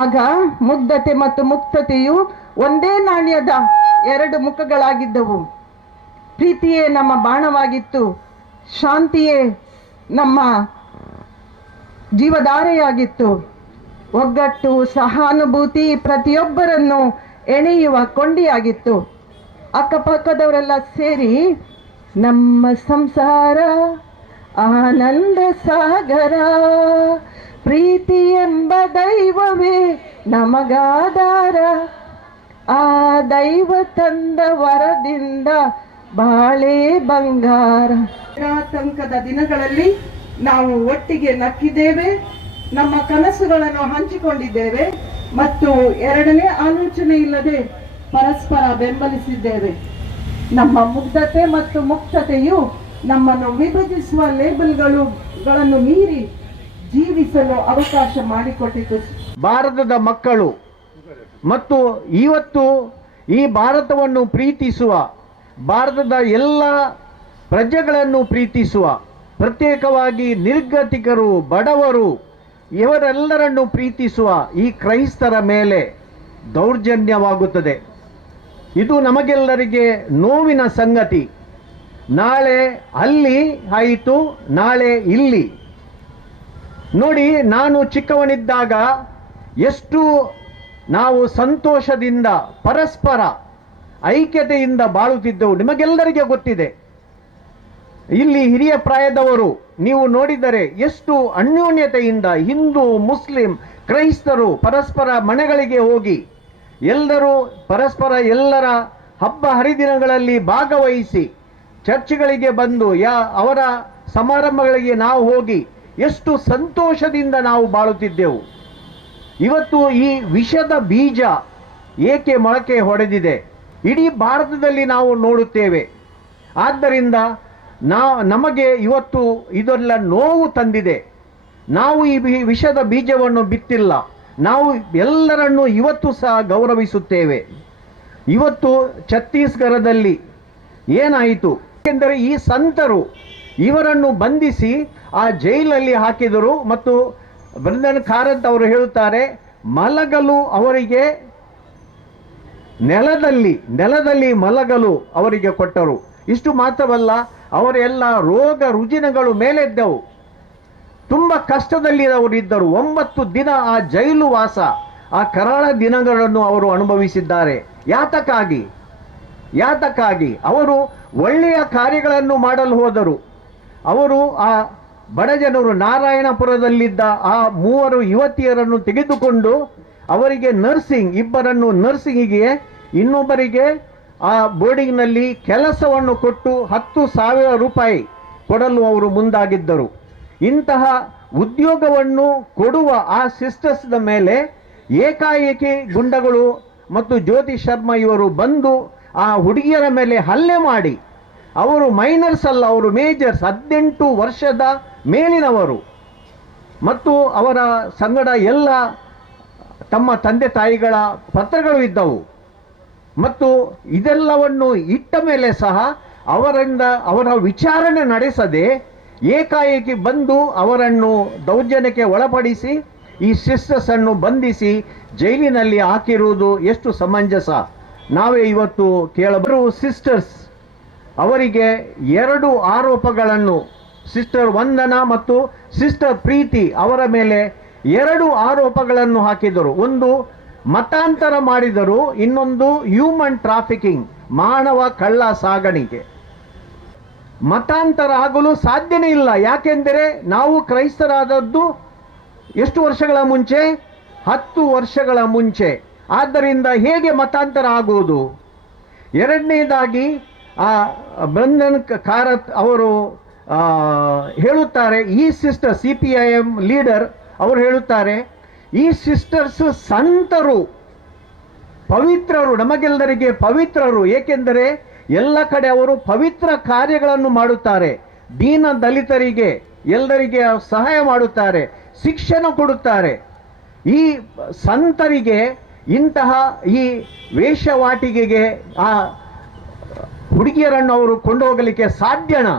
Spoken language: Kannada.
ಆಗ ಮುಗ್ಧತೆ ಮತ್ತು ಮುಕ್ತತೆಯು ಒಂದೇ ನಾಣ್ಯದ ಎರಡು ಮುಖಗಳಾಗಿದ್ದವು. ಪ್ರೀತಿಯೇ ನಮ್ಮ ಬಾಣವಾಗಿತ್ತು. ಶಾಂತಿಯೇ ನಮ್ಮ ಜೀವಧಾರೆಯಾಗಿತ್ತು. ಒಗ್ಗಟ್ಟು, ಸಹಾನುಭೂತಿ ಪ್ರತಿಯೊಬ್ಬರನ್ನು ಎಣೆಯುವ ಕೊಂಡಿಯಾಗಿತ್ತು. ಅಕ್ಕಪಕ್ಕದವರೆಲ್ಲ ಸೇರಿ ನಮ್ಮ ಸಂಸಾರ, ಆನಂದ ಸಾಗರ ಪ್ರೀತಿ ಎಂಬ ದೈವವೇ ನಮಗಾದಾರ. ಆ ದೈವ ತಂದ ವರದಿಂದ ಬಾಳೆ ಬಂಗಾರ. ಆತಂಕದ ದಿನಗಳಲ್ಲಿ ನಾವು ಒಟ್ಟಿಗೆ ನಕ್ಕಿದ್ದೇವೆ, ನಮ್ಮ ಕನಸುಗಳನ್ನು ಹಂಚಿಕೊಂಡಿದ್ದೇವೆ ಮತ್ತು ಎರಡನೇ ಆಲೋಚನೆ ಇಲ್ಲದೆ ಪರಸ್ಪರ ಬೆಂಬಲಿಸಿದ್ದೇವೆ. ನಮ್ಮ ಮುಗ್ಧತೆ ಮತ್ತು ಮುಕ್ತತೆಯು ನಮ್ಮನ್ನು ವಿಭಜಿಸುವ ಲೇಬಲ್ಗಳು ಮೀರಿ ಜೀವಿಸಲು ಅವಕಾಶ ಮಾಡಿಕೊಟ್ಟಿತು. ಭಾರತದ ಮಕ್ಕಳು ಮತ್ತು ಇವತ್ತು ಈ ಭಾರತವನ್ನು ಪ್ರೀತಿಸುವ, ಭಾರತದ ಎಲ್ಲ ಪ್ರಜೆಗಳನ್ನು ಪ್ರೀತಿಸುವ, ಪ್ರತ್ಯೇಕವಾಗಿ ನಿರ್ಗತಿಕರು, ಬಡವರು, ಇವರೆಲ್ಲರನ್ನು ಪ್ರೀತಿಸುವ ಈ ಕ್ರೈಸ್ತರ ಮೇಲೆ ದೌರ್ಜನ್ಯವಾಗುತ್ತದೆ. ಇದು ನಮಗೆಲ್ಲರಿಗೆ ನೋವಿನ ಸಂಗತಿ. ನಾಳೆ ಅಲ್ಲಿ ಆಯಿತು, ನಾಳೆ ಇಲ್ಲಿ. ನೋಡಿ, ನಾನು ಚಿಕ್ಕವನಿದ್ದಾಗ ಎಷ್ಟು ನಾವು ಸಂತೋಷದಿಂದ, ಪರಸ್ಪರ ಐಕ್ಯತೆಯಿಂದ ಬಾಳುತ್ತಿದ್ದೆವು. ನಿಮಗೆಲ್ಲರಿಗೆ ಗೊತ್ತಿದೆ. ಇಲ್ಲಿ ಹಿರಿಯ ಪ್ರಾಯದವರು, ನೀವು ನೋಡಿದರೆ ಎಷ್ಟು ಅನ್ಯೋನ್ಯತೆಯಿಂದ ಹಿಂದೂ, ಮುಸ್ಲಿಂ, ಕ್ರೈಸ್ತರು ಪರಸ್ಪರ ಮನೆಗಳಿಗೆ ಹೋಗಿ, ಎಲ್ಲರೂ ಪರಸ್ಪರ ಎಲ್ಲರ ಹಬ್ಬ ಹರಿದಿನಗಳಲ್ಲಿ ಭಾಗವಹಿಸಿ, ಚರ್ಚ್ಗಳಿಗೆ ಬಂದು, ಯಾ, ಅವರ ಸಮಾರಂಭಗಳಿಗೆ ನಾವು ಹೋಗಿ ಎಷ್ಟು ಸಂತೋಷದಿಂದ ನಾವು ಬಾಳುತ್ತಿದ್ದೆವು. ಇವತ್ತು ಈ ವಿಷದ ಬೀಜ ಏಕೆ ಮೊಳಕೆ ಹೊಡೆದಿದೆ? ಇಡೀ ಭಾರತದಲ್ಲಿ ನಾವು ನೋಡುತ್ತೇವೆ. ಆದ್ದರಿಂದ ನಾ, ನಮಗೆ ಇವತ್ತು ಇದೆಲ್ಲ ನೋವು ತಂದಿದೆ. ನಾವು ಈ ವಿಷದ ಬೀಜವನ್ನು ಬಿತ್ತಿಲ್ಲ. ನಾವು ಎಲ್ಲರನ್ನು ಇವತ್ತು ಸಹ ಗೌರವಿಸುತ್ತೇವೆ. ಇವತ್ತು ಛತ್ತೀಸ್ಗಢದಲ್ಲಿ ಏನಾಯಿತು? ಏಕೆಂದರೆ ಈ ಸಂತರು ಇವರನ್ನು ಬಂಧಿಸಿ ಆ ಜೈಲಲ್ಲಿ ಹಾಕಿದರು. ಮತ್ತು ಬೃಂದನ್ ಕಾರಂತ್ ಅವರು ಹೇಳುತ್ತಾರೆ, ಮಲಗಲು ಅವರಿಗೆ ನೆಲದಲ್ಲಿ ನೆಲದಲ್ಲಿ ಮಲಗಲು ಅವರಿಗೆ ಕೊಟ್ಟರು. ಇಷ್ಟು ಮಾತ್ರವಲ್ಲ, ಅವರೆಲ್ಲ ರೋಗ ರುಜಿನಗಳು ಮೇಲೆದ್ದವು. ತುಂಬ ಕಷ್ಟದಲ್ಲಿ ಅವರಿದ್ದರು ಒಂಬತ್ತು ದಿನ ಆ ಜೈಲು ವಾಸ, ಆ ಕರಾಳ ದಿನಗಳನ್ನು ಅವರು ಅನುಭವಿಸಿದ್ದಾರೆ. ಯಾತಕ್ಕಾಗಿ? ಯಾತಕ್ಕಾಗಿ? ಅವರು ಒಳ್ಳೆಯ ಕಾರ್ಯಗಳನ್ನು ಮಾಡಲು ಹೋದರು. ಅವರು ಆ ಬಡ ಜನರು ನಾರಾಯಣಪುರದಲ್ಲಿದ್ದ ಆ ಮೂವರು ಯುವತಿಯರನ್ನು ತೆಗೆದುಕೊಂಡು ಅವರಿಗೆ ನರ್ಸಿಂಗ್ ಇಬ್ಬರನ್ನು ನರ್ಸಿಂಗಿಗೆ ಇನ್ನೊಬ್ಬರಿಗೆ ಆ ಬೋರ್ಡಿಂಗ್ನಲ್ಲಿ ಕೆಲಸವನ್ನು ಕೊಟ್ಟು ಹತ್ತು ಸಾವಿರ ರೂಪಾಯಿ ಕೊಡಲು ಅವರು ಮುಂದಾಗಿದ್ದರು. ಇಂತಹ ಉದ್ಯೋಗವನ್ನು ಕೊಡುವ ಆ ಸಿಸ್ಟರ್ಸ್ನ ಮೇಲೆ ಏಕಾಏಕಿ ಗುಂಡಗಳು ಮತ್ತು ಜ್ಯೋತಿ ಶರ್ಮಾ ಇವರು ಬಂದು ಆ ಹುಡುಗಿಯರ ಮೇಲೆ ಹಲ್ಲೆ ಮಾಡಿ ಅವರು ಮೈನರ್ಸ್ ಅಲ್ಲ, ಅವರು ಮೇಜರ್ಸ್ ಹದಿನೆಂಟು ವರ್ಷದ ಮೇಲಿನವರು. ಮತ್ತು ಅವರ ಸಂಗಡ ಎಲ್ಲ ತಮ್ಮ ತಂದೆ ತಾಯಿಗಳ ಪತ್ರಗಳು ಇದ್ದವು. ಮತ್ತು ಇದೆಲ್ಲವನ್ನು ಇಟ್ಟ ಮೇಲೆ ಸಹ ಅವರಿಂದ ಅವರ ವಿಚಾರಣೆ ನಡೆಸದೆ ಏಕಾಏಕಿ ಬಂದು ಅವರನ್ನು ದೌರ್ಜನ್ಯಕ್ಕೆ ಒಳಪಡಿಸಿ, ಈ ಸಿಸ್ಟರ್ಸನ್ನು ಬಂಧಿಸಿ ಜೈಲಿನಲ್ಲಿ ಹಾಕಿರುವುದು ಎಷ್ಟು ಸಮಂಜಸ. ನಾವೇ ಇವತ್ತು ಕೇಳಬರು ಸಿಸ್ಟರ್ಸ್ ಅವರಿಗೆ ಎರಡು ಆರೋಪಗಳನ್ನು ಸಿಸ್ಟರ್ ವಂದನಾ ಮತ್ತು ಸಿಸ್ಟರ್ ಪ್ರೀತಿ ಅವರ ಮೇಲೆ ಎರಡು ಆರೋಪಗಳನ್ನು ಹಾಕಿದರು. ಒಂದು, ಮತಾಂತರ ಮಾಡಿದರು, ಇನ್ನೊಂದು ಹ್ಯೂಮನ್ ಟ್ರಾಫಿಕಿಂಗ್ ಮಾನವ ಕಳ್ಳ ಸಾಗಣಿಕೆ. ಮತಾಂತರ ಆಗಲು ಸಾಧ್ಯನೇ ಇಲ್ಲ, ಯಾಕೆಂದರೆ ನಾವು ಕ್ರೈಸ್ತರಾದದ್ದು ಎಷ್ಟು ವರ್ಷಗಳ ಮುಂಚೆ? ಹತ್ತು ವರ್ಷಗಳ ಮುಂಚೆ. ಆದ್ದರಿಂದ ಹೇಗೆ ಮತಾಂತರ ಆಗುವುದು? ಎರಡನೇದಾಗಿ ಆ ಬಂಧನ್ ಕಾರತ್ ಅವರು ಹೇಳುತ್ತಾರೆ, ಈ sister C P I M leader ಅವರು ಹೇಳುತ್ತಾರೆ, ಈ ಸಿಸ್ಟರ್ಸ್ ಸಂತರು, ಪವಿತ್ರರು, ನಮಗೆಲ್ಲರಿಗೆ ಪವಿತ್ರರು, ಏಕೆಂದರೆ ಎಲ್ಲ ಕಡೆ ಅವರು ಪವಿತ್ರ ಕಾರ್ಯಗಳನ್ನು ಮಾಡುತ್ತಾರೆ. ದೀನ ದಲಿತರಿಗೆ ಎಲ್ಲರಿಗೆ ಸಹಾಯ ಮಾಡುತ್ತಾರೆ, ಶಿಕ್ಷಣ ಕೊಡುತ್ತಾರೆ. ಈ ಸಂತರಿಗೆ ಇಂತಹ ಈ ವೇಷವಾಟಿಗೆಗೆ ಆ ಹುಡುಗಿಯರನ್ನು ಅವರು ಕೊಂಡೋಗಲಿಕ್ಕೆ ಸಾಧ್ಯನಾ?